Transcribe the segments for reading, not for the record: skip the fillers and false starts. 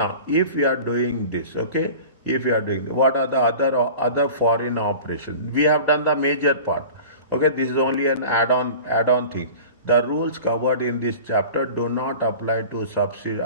Now, if we are doing this, okay, if we are doing, what are the other foreign operations? We have done the major part. Okay, this is only an add-on thing. The rules covered in this chapter do not apply to subsidy.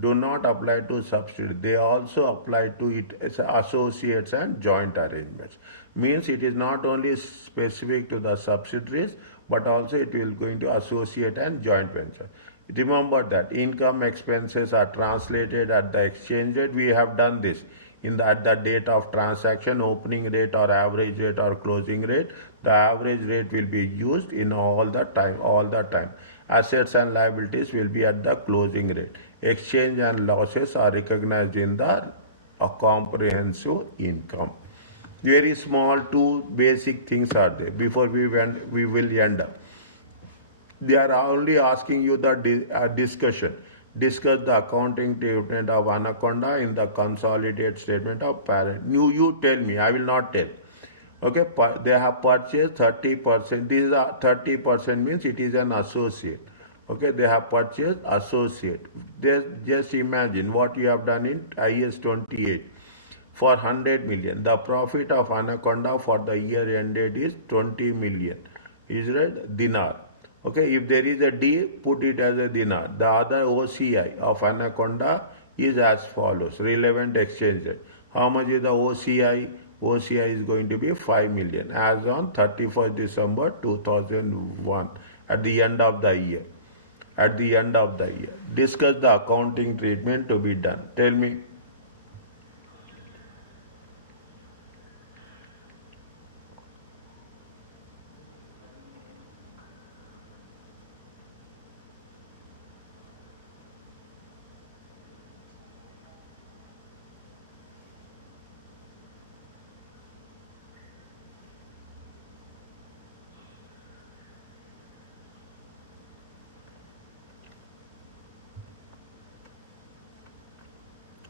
Do not apply to subsidy. They also apply to it as associates and joint arrangements. Means it is not only specific to the subsidiaries, but also it will going to associate and joint venture. Remember that income expenses are translated at the exchange rate. We have done this at the date of transaction, opening rate or average rate or closing rate. The average rate will be used in all the time. Assets and liabilities will be at the closing rate. Exchange and losses are recognized in the comprehensive income. Very small two basic things are there before we will end up. They are only asking you the discussion. Discuss the accounting treatment of Anaconda in the consolidated statement of parent. You tell me, I will not tell. Okay, they have purchased 30%. This is 30% means it is an associate. Okay, they have purchased associate. Just imagine what you have done in IS 28. For 100 million, the profit of Anaconda for the year ended is 20 million. Is it dinar? Okay, if there is a D, put it as a dinar. The other OCI of Anaconda is as follows. Relevant exchange rate. How much is the OCI? OCI is going to be 5 million as on 31st December 2001 at the end of the year. At the end of the year. Discuss the accounting treatment to be done. Tell me.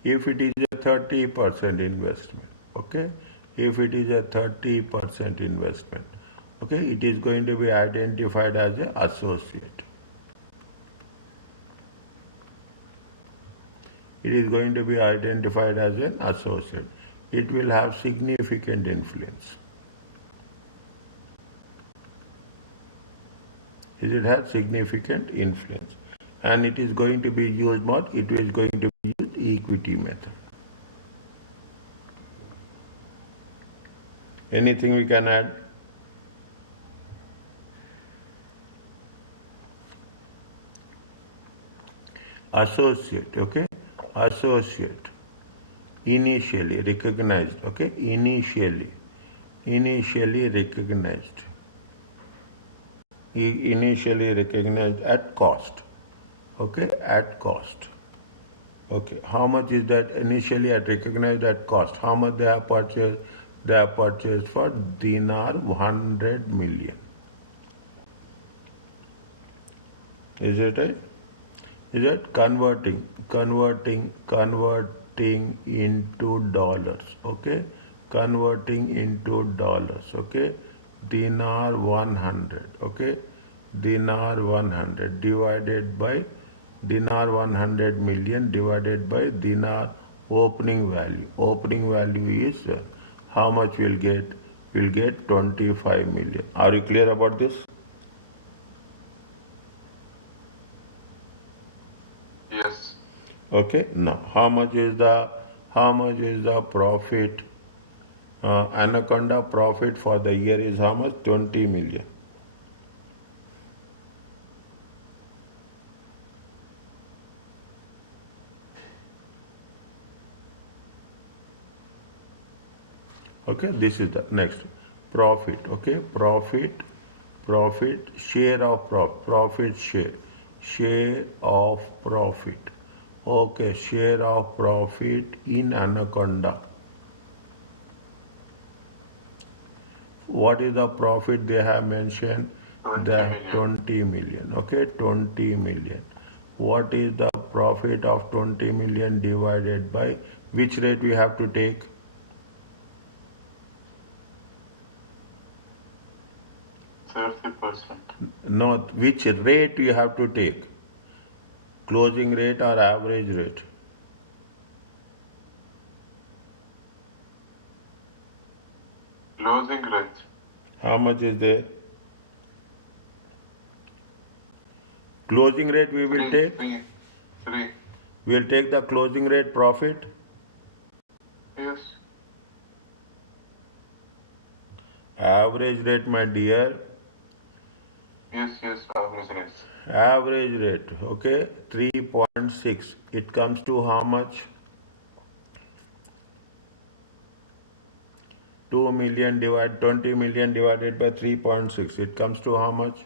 If it is a 30% investment, okay, if it is a 30% investment, okay, it is going to be identified as an associate. It is going to be identified as an associate. It will have significant influence. It has significant influence. And it is going to be used what? It is going to be used equity method. Anything we can add? Associate, okay? Associate. Initially recognized, okay? Initially recognized. Initially recognized at cost. Okay, at cost. Okay, how much is that initially recognized at cost? How much they have purchased? They have purchased for dinar 100 million. Is it right? Is it converting into dollars? Okay, converting into dollars. Okay, dinar 100. Okay, dinar 100 divided by dinar 100 million divided by dinar opening value. Opening value is how much we'll get? We'll get 25 million. Are you clear about this? Yes. Okay. Now, how much is the profit? Anaconda profit for the year is how much? 20 million. Okay, this is the next profit. Okay, profit, share of profit, share of profit. Okay, share of profit in Anaconda. What is the profit they have mentioned? 20 million. Okay, 20 million. What is the profit of 20 million divided by which rate we have to take? 30%. No, which rate you have to take? Closing rate or average rate? Closing rate. How much is there? Closing rate we will take? Three. We'll take the closing rate profit? Yes. Average rate, my dear. Yes, average rate. Average rate, okay, 3.6. It comes to how much? 2 million divided 20 million divided by 3.6. It comes to how much?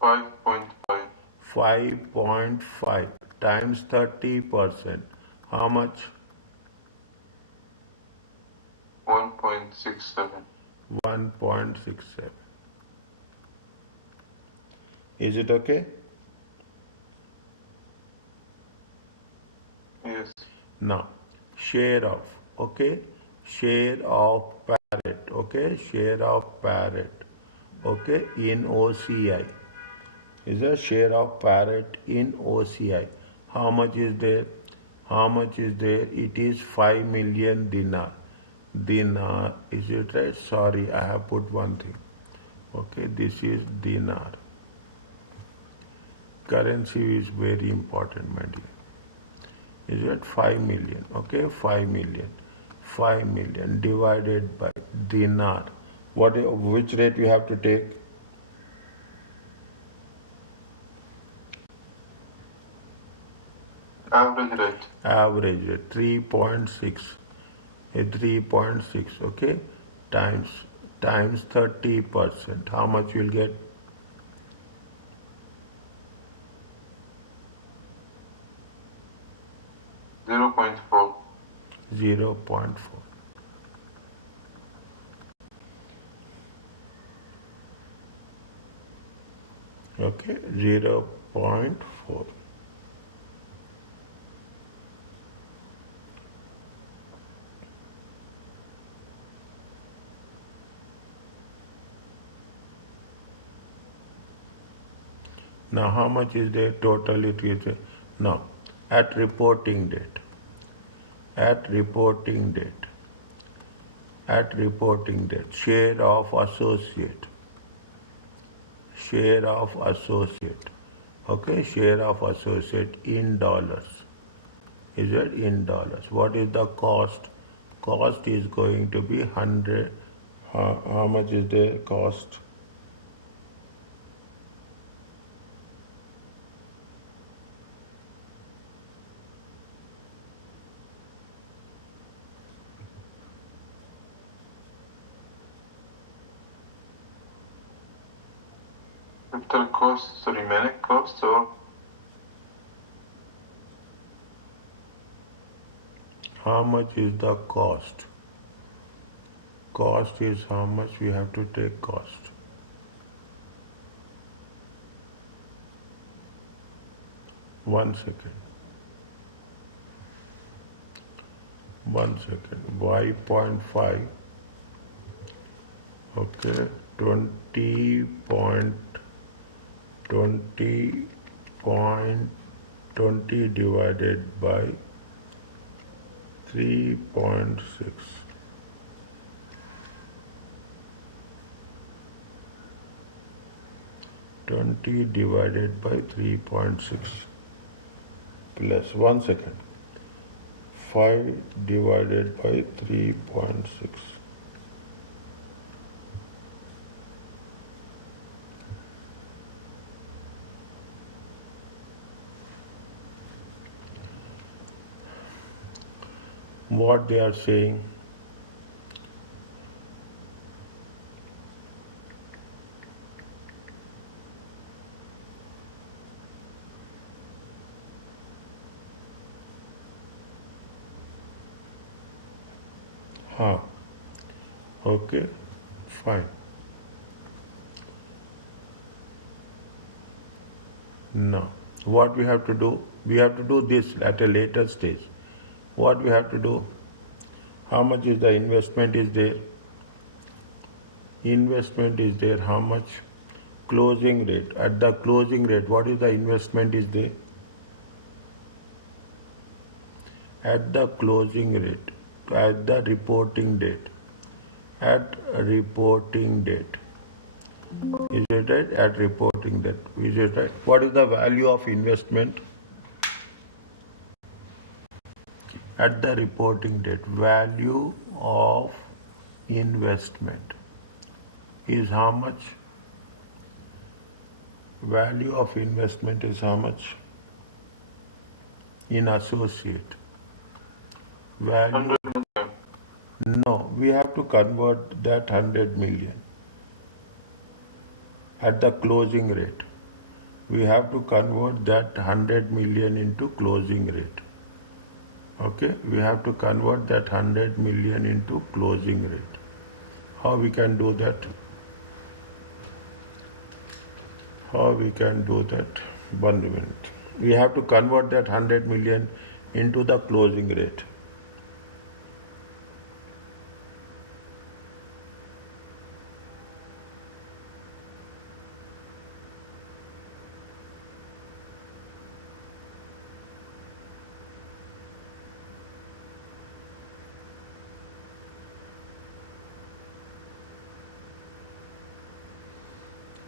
5.5. 5.5 times 30%. How much? 1.67. 1.67. Is it okay? Yes. Now, share of, okay? Share of parrot, okay? Share of parrot, okay? In OCI. Is a share of parrot in OCI. How much is there? How much is there? It is 5 million dinar. Dinar, is it right? Sorry, I have put one thing. Okay, this is dinar. Currency is very important, my dear. Is it 5 million? Okay, 5 million. 5 million divided by dinar. Which rate we have to take? Average rate. Average rate 3.6. 3.6, okay, times 30%. How much you'll get? 0.4. 0.4. Okay, 0.4. Now, how much is there total? It is now at reporting date. At reporting date. At reporting date. Share of associate. Share of associate. Okay, share of associate in dollars. Is it in dollars? What is the cost? Cost is going to be 100. How much is the cost? Total cost, remaining cost, or How much is the cost? Cost is how much we have to take cost. One second. Y.5. Okay, 20 divided by 3.6. 20 divided by 3.6 plus 1 second. 5 divided by 3.6. What they are saying? Okay, fine. Now, what we have to do? We have to do this at a later stage. What we have to do? How much is the investment is there? Investment is there. How much? closing rate. At the closing rate, what is the investment is there? At the closing rate, at the reporting date. At reporting date. Is it right? At reporting date. Is it right? What is the value of investment? At the reporting date. Value of investment is how much? Value of investment is how much? In associate. Value. 100 million. No, we have to convert that 100 million at the closing rate. We have to convert that 100 million into closing rate. Okay, we have to convert that 100 million into closing rate. How we can do that? How we can do that? 1 minute. We have to convert that 100 million into the closing rate.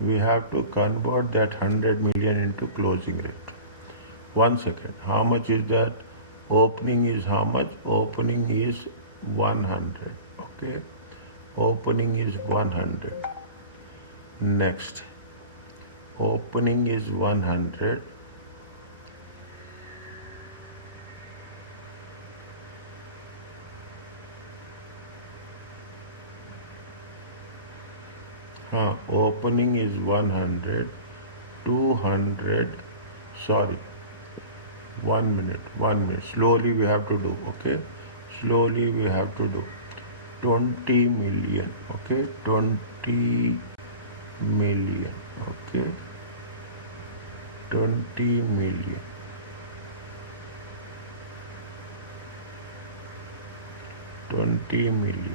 We have to convert that 100 million into closing rate. 1 second. How much is that? Opening is how much? Opening is 100. Okay. Opening is 100. Next. Opening is 100. Opening is 100, 200, sorry, 1 minute, 1 minute. Slowly we have to do, okay? Slowly we have to do. 20 million, okay? 20 million, okay? 20 million. 20 million.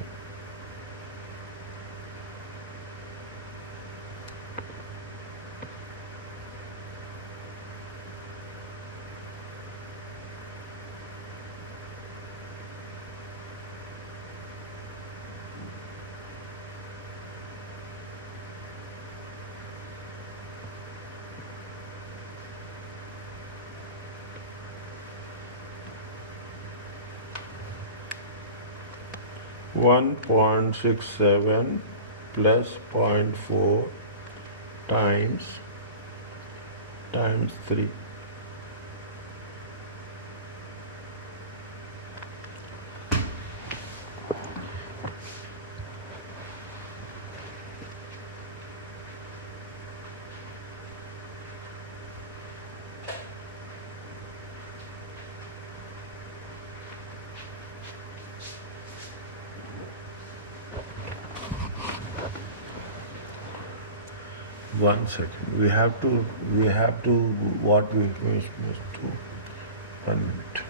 $1.67 plus 0.4 times 3. One second. We have to, what we must do. 1 minute.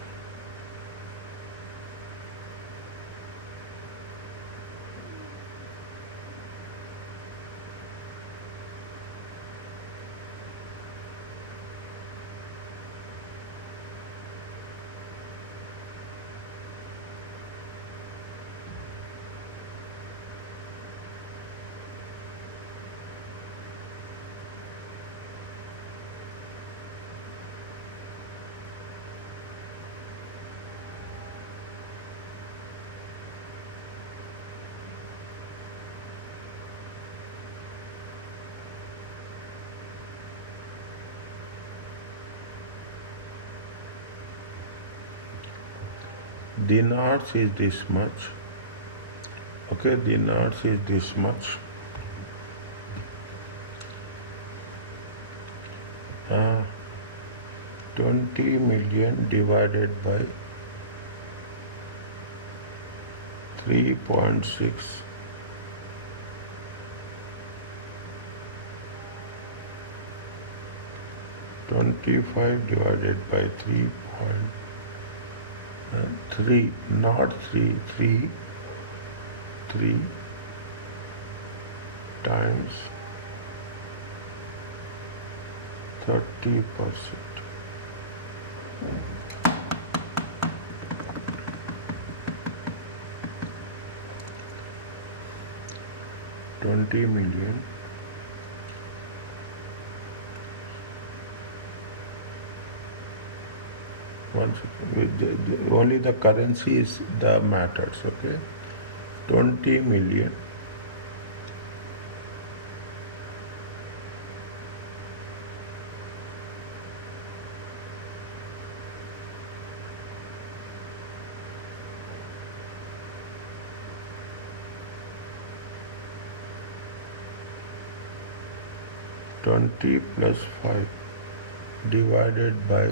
Dinars is this much. Okay, dinars is this much. 20 million divided by 3.6. 25 divided by 3.3, not 3 times 30%. $20 million. One second. Only the currency is the matters. Okay. 20 million. $20 plus 5 divided by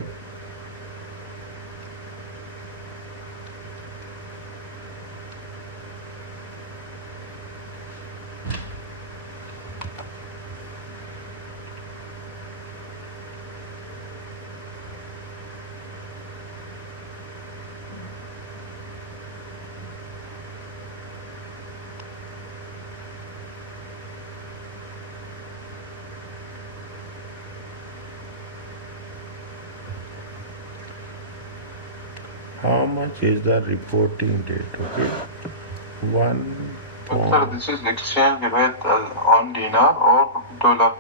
how much is the reporting date? Okay, one Sir, this is exchange rate on dinar or dollar?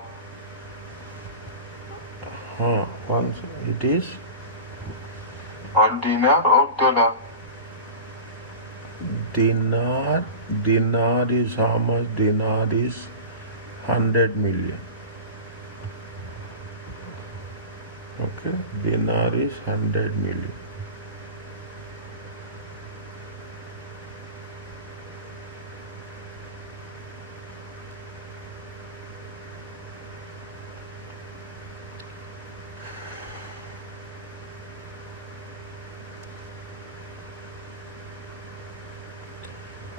once it is On dinar or dollar? dinar is how much? Dinar is 100 million. Okay, dinar is 100 million.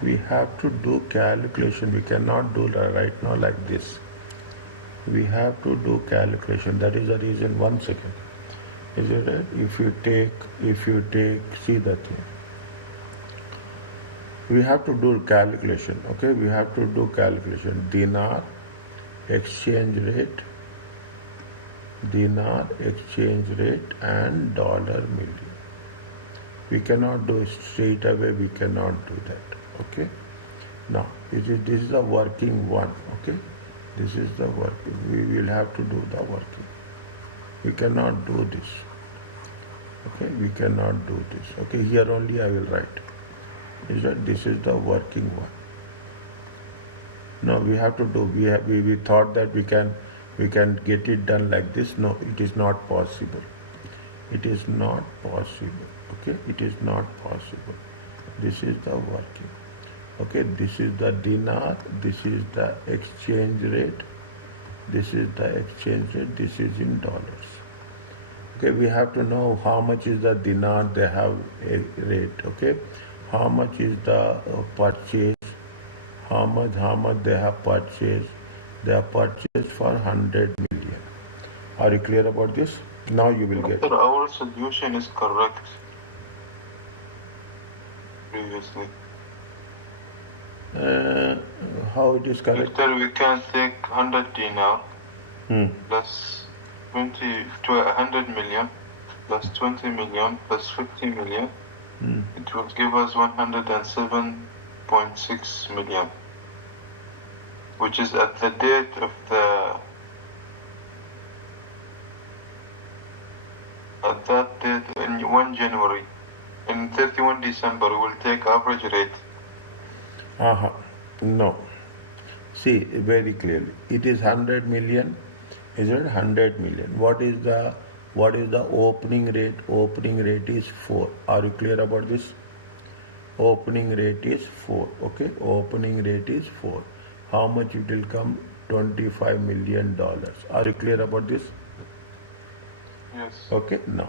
We have to do calculation. We cannot do right now like this. We have to do calculation. That is the reason. 1 second. Is it right? If you take, see the thing. We have to do calculation. Okay, we have to do calculation. Dinar exchange rate, and dollar million. We cannot do it straight away. We cannot do that. Okay. Now this is the working one. Okay. This is the working. We will have to do the working. We cannot do this. Okay. We cannot do this. Okay. Here only I will write. Is that this is the working one. No, we have to do. We thought that we can get it done like this. No, it is not possible. It is not possible. Okay. It is not possible. This is the working. Okay, this is the dinar, this is the exchange rate, this is the exchange rate, this is in dollars. Okay, we have to know how much is the dinar they have a rate. Okay, how much is the purchase, how much they have purchased. They have purchased for 100 million. Are you clear about this? Now you will get. Sir, our solution is correct previously. How it is correct? After we can take 100 dinar plus 100 million plus 20 million plus 50 million. It will give us 107.6 million, which is at the date of at that date in 1 January. In 31 December, we will take average rate. No. See very clearly. It is 100 million. Is it 100 million? What is the opening rate? Opening rate is 4. Are you clear about this? Opening rate is 4. Okay. Opening rate is 4. How much it will come? $25 million. Are you clear about this? Yes. Okay. No.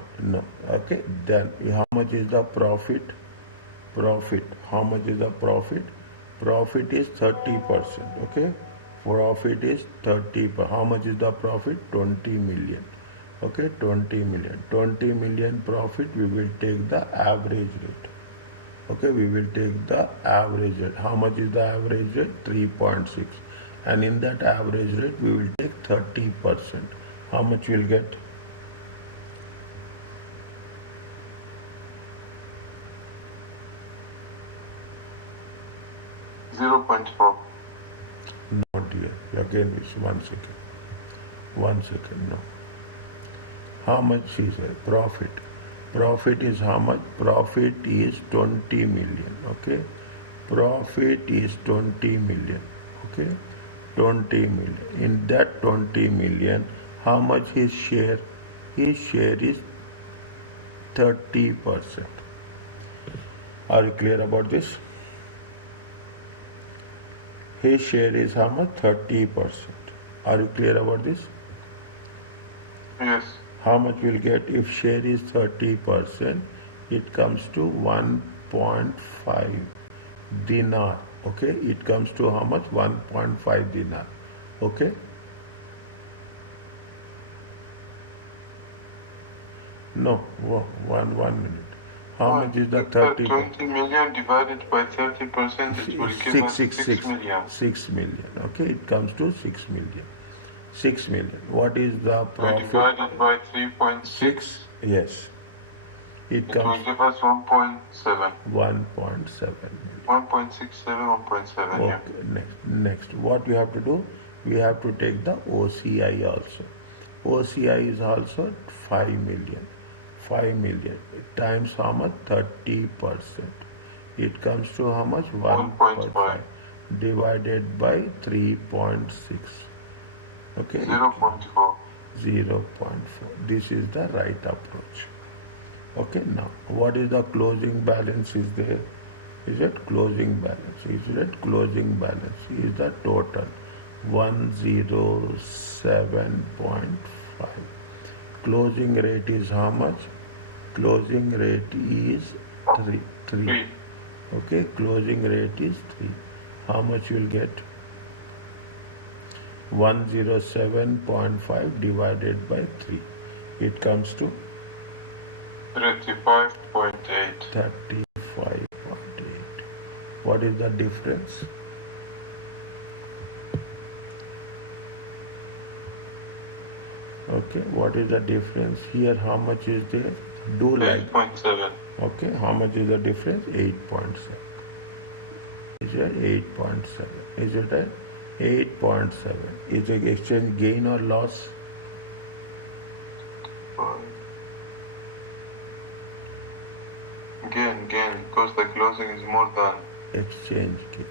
Okay. Then how much is the profit? How much is the profit? Profit is 30%. Okay. Profit is 30%. How much is the profit? 20 million. Okay. 20 million. 20 million profit. We will take the average rate. Okay. We will take the average rate. How much is the average rate? 3.6. And in that average rate, we will take 30%. How much we'll get? 0.4. No, dear. Again, it's 1 second. 1 second, no. How much is it? Profit. Profit is how much? Profit is 20 million. Okay. Profit is 20 million. Okay. 20 million. In that 20 million, how much his share? His share is 30%. Are you clear about this? His share is how much? 30%. Are you clear about this? Yes. How much we'll get if share is 30%? It comes to 1.5 dinar. Okay, it comes to how much? 1.5 dinar. Okay. No, one minute. How much is the 30? 20 million divided by 30%, it will give us 6 million. 6 million. Okay, it comes to 6 million. 6 million. What is the profit? Divided by 3.6. Yes. It comes will give us 1.7. 1.7 million. 1.67, 1.7. Okay, Yeah. next. What we have to do? We have to take the OCI also. OCI is also 5 million. 5 million times how much? 30%. It comes to how much? 1.5 divided by 3.6. Okay. 0.4. 0.4. This is the right approach. Okay, now what is the closing balance is there? Is it closing balance? Is it closing balance? Is the total 107.5. Closing rate is how much? Closing rate is 3. Okay, closing rate is 3. How much you will get? 107.5 divided by 3. It comes to 35.8. 35.8. What is the difference? Okay, what is the difference here? How much is there? Do like 8.7. Okay, how much is the difference? 8.7. Is it 8.7? Is it a 8.7? Is the exchange gain or loss? Gain, because the closing is more than exchange gain.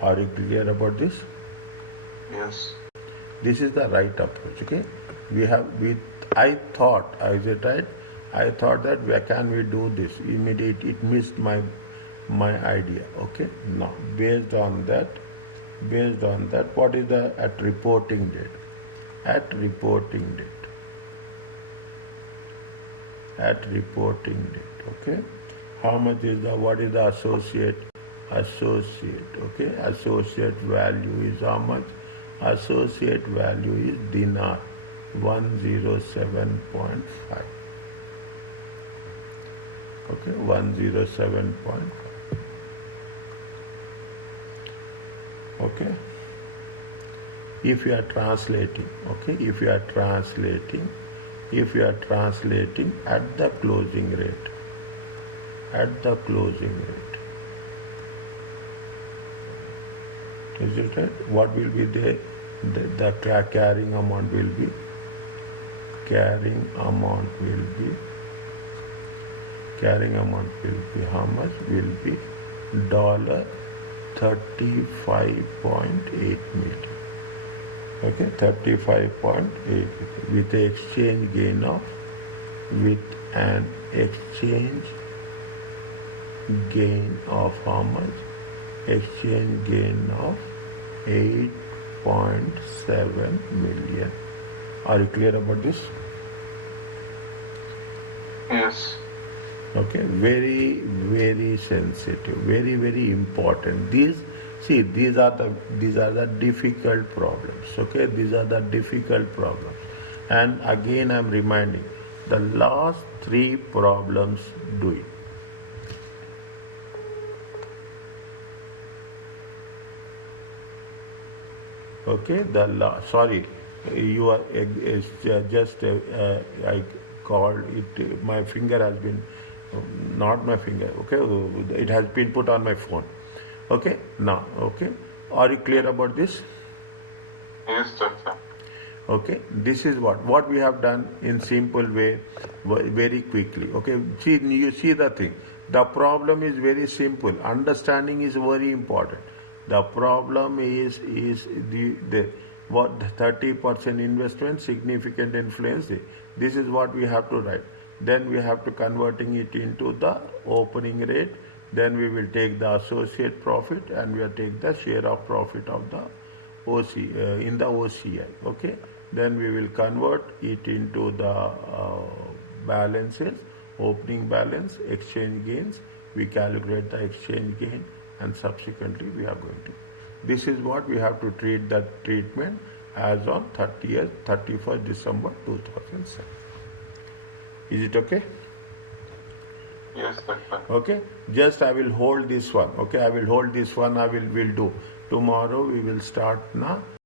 Are you clear about this? Yes. This is the right approach. Okay, I thought, is it right? I thought that where can we do this? Immediately it missed my idea. Okay, now based on that, what is the at reporting date? At reporting date. Okay, how much is what is the associate? Okay, associate value is how much? Associate value is dinar, 107.5. Okay, 107.5. Okay, if you are translating, at the closing rate, is it right? What will be the carrying amount will be? Carrying amount will be how much? Will be $35.8 million. Okay, 35.8 with an exchange gain of how much? Exchange gain of 8.7 million. Are you clear about this? Yes. Okay, very, very sensitive, very, very important. These are the difficult problems. Okay, these are the difficult problems. And again, I'm reminding, the last 3 problems do it. Okay, sorry, you are just I called it. My finger has been not my finger. Okay, it has been put on my phone. Okay, now okay, are you clear about this? Yes, doctor. Okay, this is what we have done in simple way, very quickly. Okay, see, you see the thing. The problem is very simple. Understanding is very important. The problem is the what 30% investment, significant influence. This is what we have to write. Then we have to converting it into the opening rate. Then we will take the associate profit and we will take the share of profit of the in the OCI. Okay, then we will convert it into the balances, opening balance, exchange gains. We calculate the exchange gain, and subsequently we are going to. This is what we have to treat that treatment as on 31st December 2007. Is it okay? Yes, doctor. Okay, just I will hold this one. Okay, I will hold this one. I will do tomorrow. We will start now.